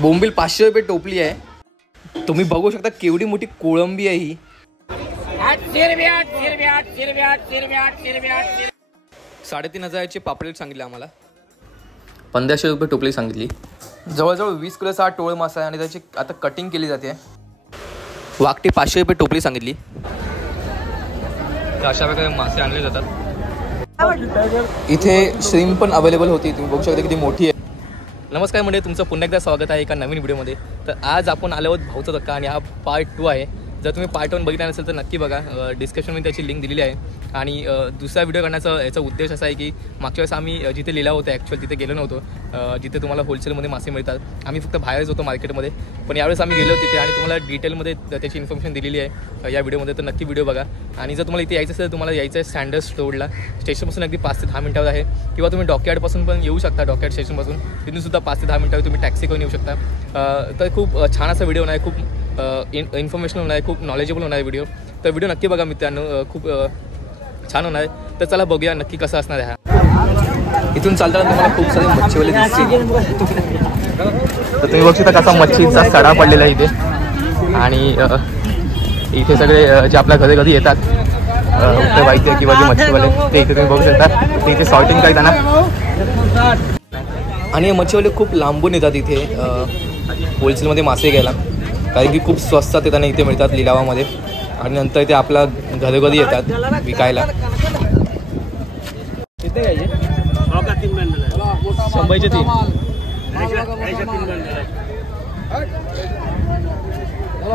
बोंबील 500 रुपये टोपली आहे. तुम्ही बघू शकता केवढी मोठी कोळंबी आहे ही. 3,500चे पापलेट सांगितले आम्हाला. 1,500 रुपये टोपली सांगितली. जवळजवळ 20 किलोचा हा टोळ मासा आहे आणि त्याची आता कटिंग केली जाते. वाकटी 500 रुपये टोपली सांगितली. तर अशा प्रकारे मासे आणले जातात. इथे श्रीम पण अवेलेबल होती. तुम्ही बघू शकता किती मोठी आहे. नमस्कार म्हणजे तुमचं पुन्हा एकदा स्वागत आहे एका नवीन व्हिडिओमध्ये. तर आज आपण आलो आहोत भाऊचा धक्का आणि हा पार्ट 2 आहे. जर तुम्ही पार्ट 1 बघितला नसेल तर नक्की बघा. डिस्क्रिप्शनमध्ये त्याची लिंक दिलेली आहे. आणि दुसरा व्हिडिओ करण्याचा याचा उद्देश असा आहे की मागच्या वेळेस आम्ही जिथे लिहिला होता ॲक्च्युअली तिथे गेलो नव्हतो. जिथे तुम्हाला होलसेलमध्ये मासे मिळतात. आम्ही फक्त बाहेरच होतो मार्केटमध्ये. पण यावेळेस आम्ही गेलो तिथे आणि तुम्हाला डिटेलमध्ये त्याची इन्फॉर्मेशन दिलेली आहे या व्हिडिओमध्ये. तर नक्की व्हिडिओ बघा. आणि जर तुम्हाला इथे यायचं असेल तर तुम्हाला यायचं आहे स्टँडर्ड रोडला. स्टेशनपासून अगदी 5 ते 10 मिनिटावर आहे. किंवा तुम्ही डॉकयार्डपासून पण येऊ शकता. डॉकयार्ड स्टेशनपासून तिथूनसुद्धा 5 ते 10 मिनिटावर तुम्ही टॅक्सी करून येऊ शकता. तर खूप छान असा व्हिडिओ होणार आहे. खूप इन्फॉर्मेशनल होणार आहे. खूप नॉलेजेबल होणार आहे व्हिडिओ. तर व्हिडिओ नक्की बघा मित्रांनो. खूप छान होणार आहे. तर चला बघूया नक्की कसं असणार आहे. इथून चालताना तुम्हाला खूप सारे मच्छीवाले दिसतील. तर तुम्ही बघू शकता कसा मच्छीचा सडा पडलेला आहे इथे. आणि इथे सगळे जे आपल्या घरी कधी येतात ते वाईट किंवा जे मच्छीवाले ते इथे तुम्ही बघू शकता. ते इथे सॉर्टिंग करताना आणि हे मच्छीवाले खूप लांबून येतात इथे होलसेलमध्ये मासे घ्यायला. कारण की खूप स्वस्तात त्यांना इथे मिळतात लिलावामध्ये. आणि नंतर ते आपला घरोघरी येतात विकायला. किती घ्यायचे? 100चे 3.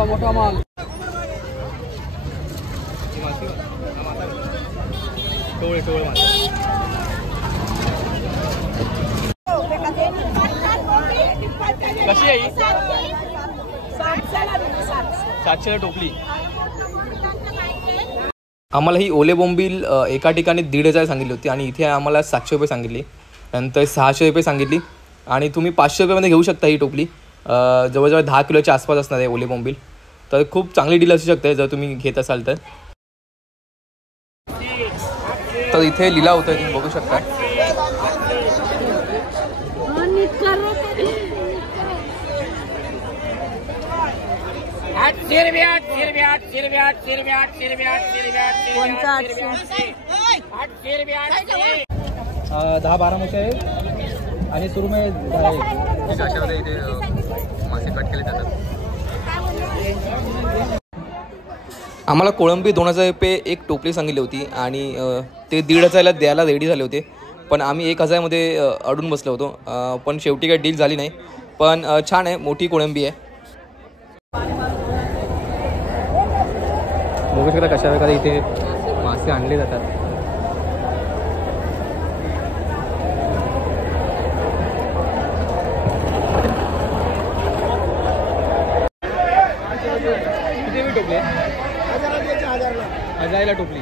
मोठा माल. टोळ कशी आहे? 700 टोपली. आम्हाला ही ओले बोंबील एका ठिकाणी 1,500 सांगितली होती आणि इथे आम्हाला 700 रुपये सांगितली. नंतर 600 रुपये सांगितली. आणि तुम्ही 500 रुपयामध्ये घेऊ शकता ही टोपली. जवळजवळ 10 किलोच्या आसपास असणार आहे ओले बोंबील. तर खूप चांगली डील असू शकते जर तुम्ही घेत असाल तर. तर इथे लिलाव होतं तुम्ही बघू शकता. दहा 12 मच्छी आहे आणि सुरमई इथे मासे कट केले जातात. आम्हाला कोळंबी 2,000 रुपये एक टोपली सांगितली होती आणि ते 1,500ला द्यायला रेडी झाले होते. पण आम्ही 1,000मध्ये अडून बसलो होतो. पण शेवटी काही डील झाली नाही. पण छान आहे. मोठी कोळंबी आहे. बघू शकता कशा प्रकारे इथे मासे आणले जातात. किती टोपली? 1,000ला टोपली.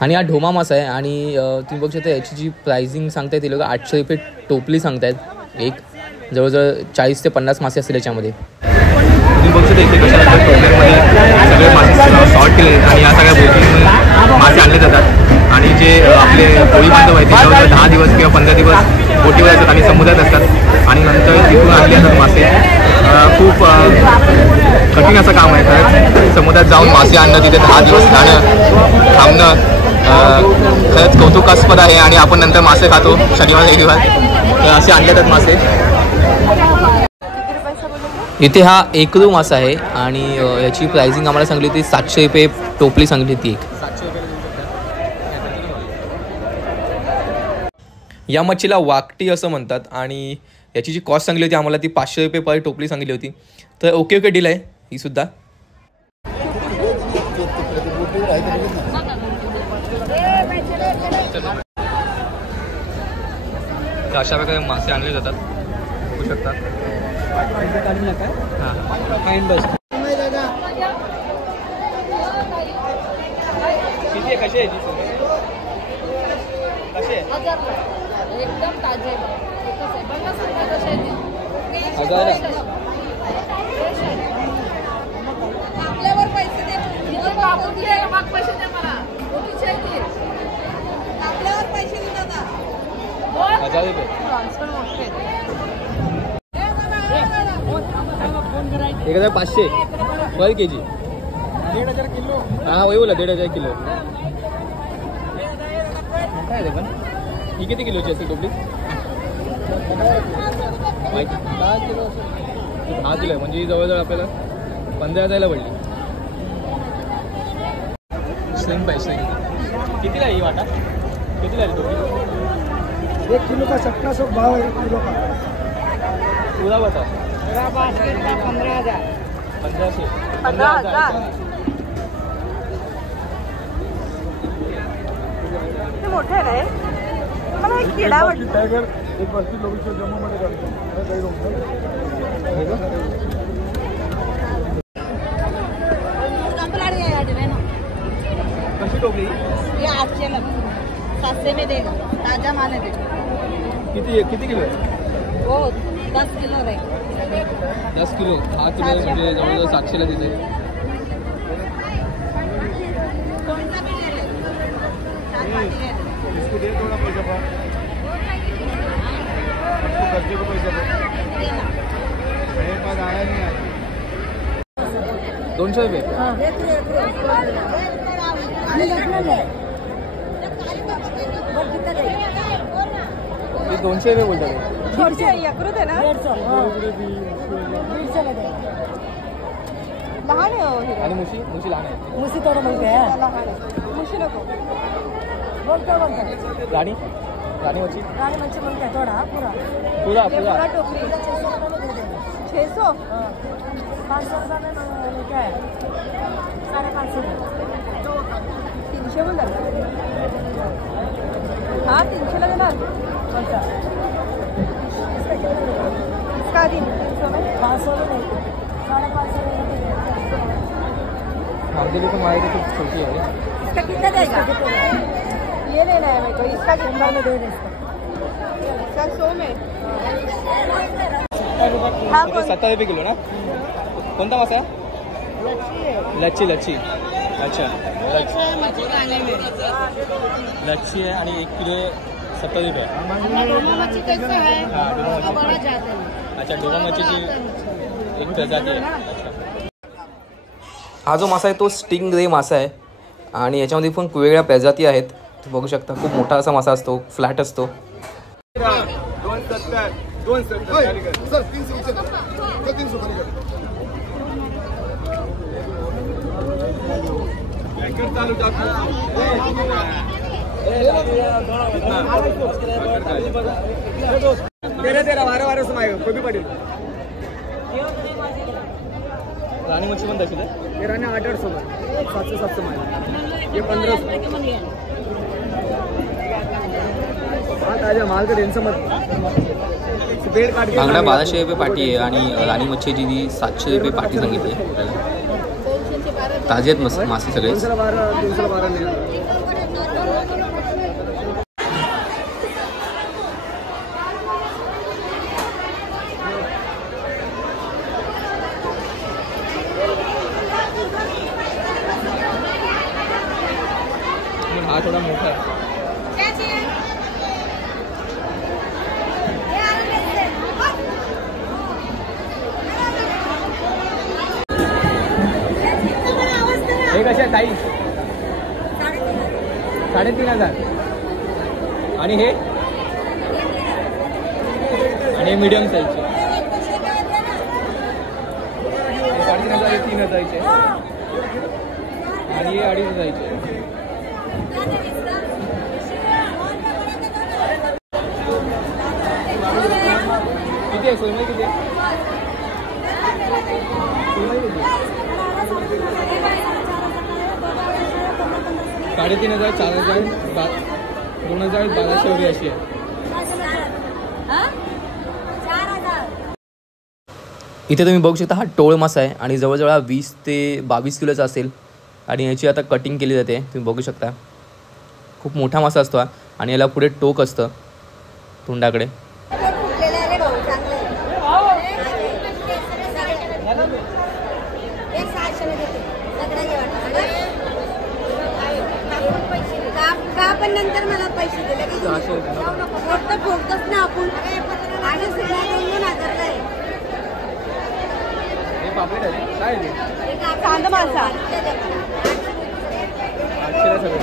आणि हा ढोमा मासा आहे. आणि तुम्ही बघू शकता याची जी प्राइसिंग सांगतायत ते लोक 800 रुपये टोपली सांगतायत एक. जवळजवळ 40 ते 50 मासे असतील याच्यामध्ये. तुम्ही बघू शकता इथे कशा टोपल्यामध्ये सगळे मासे सॉर्ट केले आणि या सगळ्या बोटीमध्ये मासे आणले जातात. आणि जे आपले कोळी बांधव आहेत ते जवळजवळ 10 दिवस किंवा 15 दिवस बोटीवर असतात आणि समुद्रात असतात. आणि नंतर तिथून आणले जातात मासे. खूप कठीण असं काम आहे खरंच. समुद्रात जाऊन मासे आणणं, तिथे 10 दिवस जाणं थांबणं खरंच कौतुकास्पद आहे. आणि आपण नंतर मासे खातो शनिवार रविवार. तर असे आणले जातात मासे. इथे हा एकरू मासा आहे आणि याची प्राइसिंग आम्हाला सांगली होती 700 रुपये टोपली सांगितली होती एक. या मच्छीला वाकटी असं म्हणतात. आणि याची जी कॉस्ट सांगली होती आम्हाला ती 500 रुपये पर टोपली सांगितली होती. तर ओके डील आहे ही सुद्धा. अशा प्रकारे मासे आणले जातात बघू शकता. किती कशी आहे एकदम ताजे. 1,000. आपल्यावर पैसे दे. पैसे दे मला. आपल्यावर पैसे दे दादा. हो ₹1000. प्रॉन्स पण मोठे आहेत. 1500 पर kg. 1,500 किलो. हा वही बोला 1,500 किलो. काय ते पण ही किती किलोची असेल टोपली? 10 किलो असेल. 10 किलो आहे म्हणजे जवळजवळ आपल्याला 15,000ला पडली. स्लिम पैसे कितीला आहे ही वाटा? कितीला आहे टोपली? 1 किलो का सट्टा सब भाव है 1 किलो का. पूरा बताओ. पूरा बास्केट का 15,000. 1500. 15,000. ते मोठे आहे रे. मला एक किडा वाटतो. टाइगर एक बस्ती लोकेशन जम्मू मध्ये काढतो. कशी टोपली? ये 800 में 700 में देगा. ताजा माल है देखो. किती किलो आहे? वो 10 किलो रहेगा. 10 किलो. 10 किलो म्हणजे जवळजवळ 700ला देते. कोणता पण ले ले. 4 पाटी ले ले. इसको दे थोड़ा पैसा पा. इसको खर्चे को पैसा पा. दे ना. मेरे पास आया नहीं है. ₹200. ते ₹200 बोलतात. छोटी आहे यकृत आहे ना. लहान आहे हो ही. आणि मुशी लहान आहे. मुसी थोडं मोठे आहे. लहान आहे. मुशी नको. बोलतो राणी मच्छी राणी म्हणजे मोठे आहे थोडा पुरा पुरा ये पूरा टोकरी 600. 500 रुपये में क्या है 550 300 बोलतात. हा 300 ला देणार. कोणता इसका आधी 300 में 500 में नहीं 550 में मांदेली पण माझ्याकडे खूप छोटी आहे. इसका कितना देगा? ये लेना है मेरे को. इसका कितना में दे दे इसका 100 में. हा ते कोण? 70 किलो ना. कोणता मासा आहे? लच्छी. अच्छा लच्छी आहे आणि 1 किलो 70 रुपये. मच्छी कैसा है? हाँ, डोमा मच्छी. बड़ा जाता है. अच्छा डोमा मच्छीची एक प्रजाती आहे. अच्छा हा जो मासा आहे तो स्टिंग रे मासा आहे आणि याच्यामध्ये पण वेगवेगळ्या प्रजाती आहेत. बघू शकता खूप मोठा असा मासा असतो. फ्लॅट असतो. 270 सर 300 चालू तेरा 12 समाएगा कोई भी पड़ेगा. राणी मच्छी पण तशीच आहे. ये रहने 800 में 700 में ये 1500. ताजा माल का टेंशन मत. पेड़ काट के बांगडा 1200 रुपये पाटी आहे आणि राणी मच्छीची ती 700 रुपये पाटी सांगितली आहे आपल्याला. ताजे आहेत मासे सगळे. 312 नहीं. हा थोडा मोठा आहे. हे कसे आहे ताई? 3,500. आणि हे मीडियम साईजचे 3,500 हे 3,000चे आणि हे 2,500चे. किती आहे सोलमई? किती आहे सोलमई? किती 3,500 4,000 2,000 1,200 अशी आहे. इथे तुम्ही बघू शकता हा टोळ मासा आहे आणि जवळजवळ 20 ते 22 किलोचा असेल आणि याची आता कटिंग केली जाते. तुम्ही बघू शकता खूप मोठा मासा असतो हा आणि याला पुढे टोक असतं तोंडाकडे. पण नंतर मला पैसे दिले की फक्त काय आहे ते? कांदा मासा 800 ला सगळं.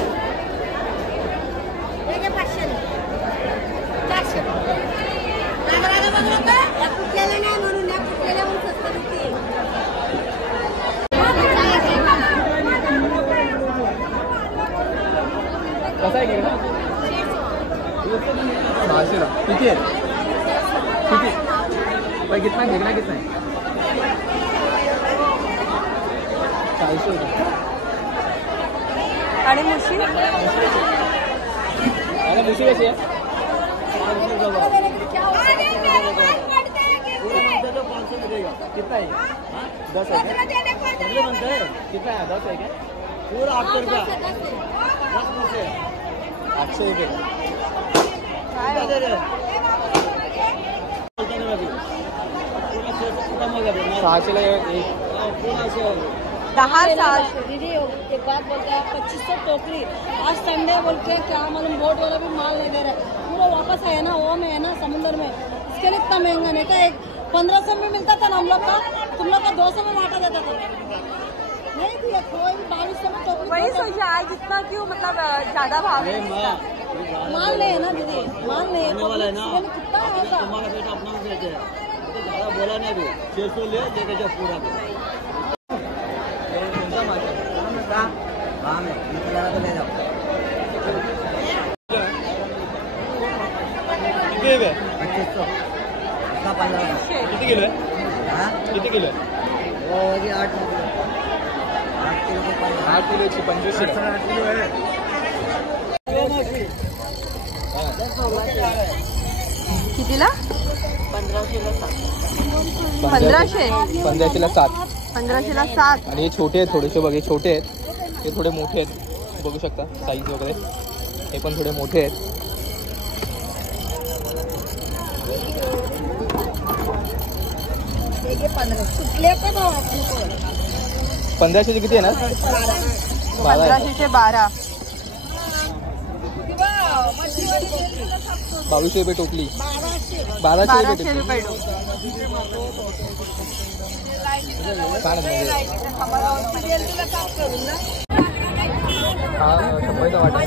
कसा आहे खेकडा? 600 ला. किती आहे? किती? भाई कितना है? खेकडा कितना है? 400 रुपये. आणि मुशी अरे मुशी कशी आहे? 500 का भाव. कितना है? 10 है क्या? कितना है? 10 है क्या? पूरा 800 रुपया. 10 मुशी 800 रुपये. सहाशेला एक. 10,400 दीदी एक बात बोलते हैं 2500 टोकरी आज संडे बोल के क्या मालूम बोट वाला भी माल नहीं दे रहा है पूरा वापस आया ना वो में है ना समुद्र में इसके लिए इतना महंगा नहीं था एक 1500 में मिलता था ना हम लोग का तुम लोग का 200 में बांटा जाता था नहीं दिया कोई 2200 में टोकरी वही सोचा आज इतना क्यों मतलब ज्यादा भाव है माल नहीं है ना दीदी माल नहीं है कितना है तुम्हारा बेटा अपना बेचे है तो ज़्यादा बोला नहीं अभी 600 ले लेके जाओ पूरा. हाँ मैं तो ले जाओ. किती आहे? 2500. इसका 1500. किती किलो आहे? हाँ किती किलो आहे? वो होगी 8 किलो. 8 किलो को 8 किलो 125 किलो आहे. कितीला 1500ला 7. 1500ला 7 आणि हे छोटे आहेत थोडेसे बघ हे छोटे आहेत हे थोडे मोठे आहेत बघू शकता साईज वगैरे हे पण थोडे मोठे आहेत. कुठले पण 1500चे किती आहे ना? 12. 12 2200 रुपये टोपली. 1200 रुपये टोपली. छान आहे हा शंभरचा वाटा.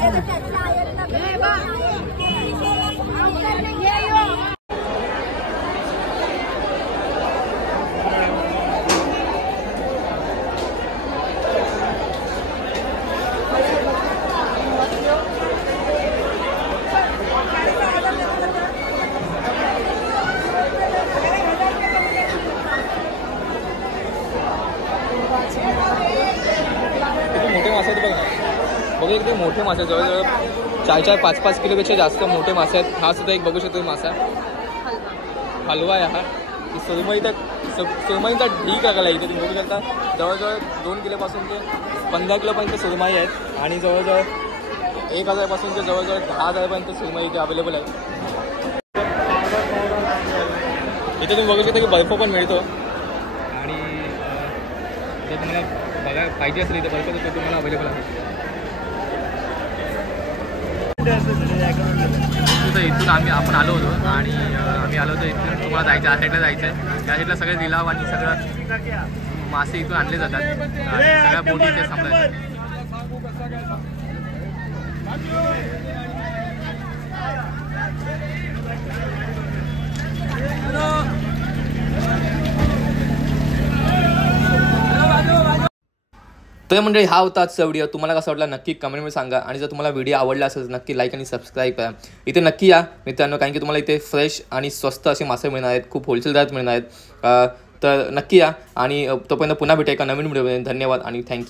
मोठे मासे आहेत बघा बघा एकदम मोठे मासे जवळजवळ 4-5 किलोपेक्षा जास्त मोठे मासे आहेत. हा सुद्धा एक बघू शकतो मासा हलवा आहे हा सुरमईचा ढीक लागला इथे तुम्ही बघू शकता. जवळजवळ 2 किलोपासून ते 15 किलोपर्यंत सुरमई आहेत आणि जवळजवळ 1000पासून ते जवळजवळ 10,000पर्यंत सुरमई इथे अवेलेबल आहे. इथे तुम्ही बघू शकता की बर्फ पण मिळतो आणि जर तुम्हाला बघा पाहिजे असेल इथे बर्फ तर तुम्हाला अवेलेबल आहे. इथून आपण आलो होतो आणि आम्ही आलो होतो इथून तुम्हाला जायचं या साईडला जायचं आहे. या साईडला सगळे लिलाव आणि सगळं मासे इथून आणले जातात. सगळ्या बोटी इथे थांबतात. तर मंडळी हा होता आजचा व्हिडिओ. तुम्हाला कसा वाटला नक्की कमेंटमध्ये सांगा आणि जर तुम्हाला व्हिडिओ आवडला असेल तर नक्की लाईक आणि सबस्क्राईब करा. इथे नक्की या मित्रांनो कारण की तुम्हाला इथे फ्रेश आणि स्वस्त असे मासे मिळणार आहेत. खूप होलसेल दरात मिळणार आहेत. तर नक्की या आणि तोपर्यंत पुन्हा भेटा एका नवीन व्हिडिओमध्ये. धन्यवाद आणि थँक्यू.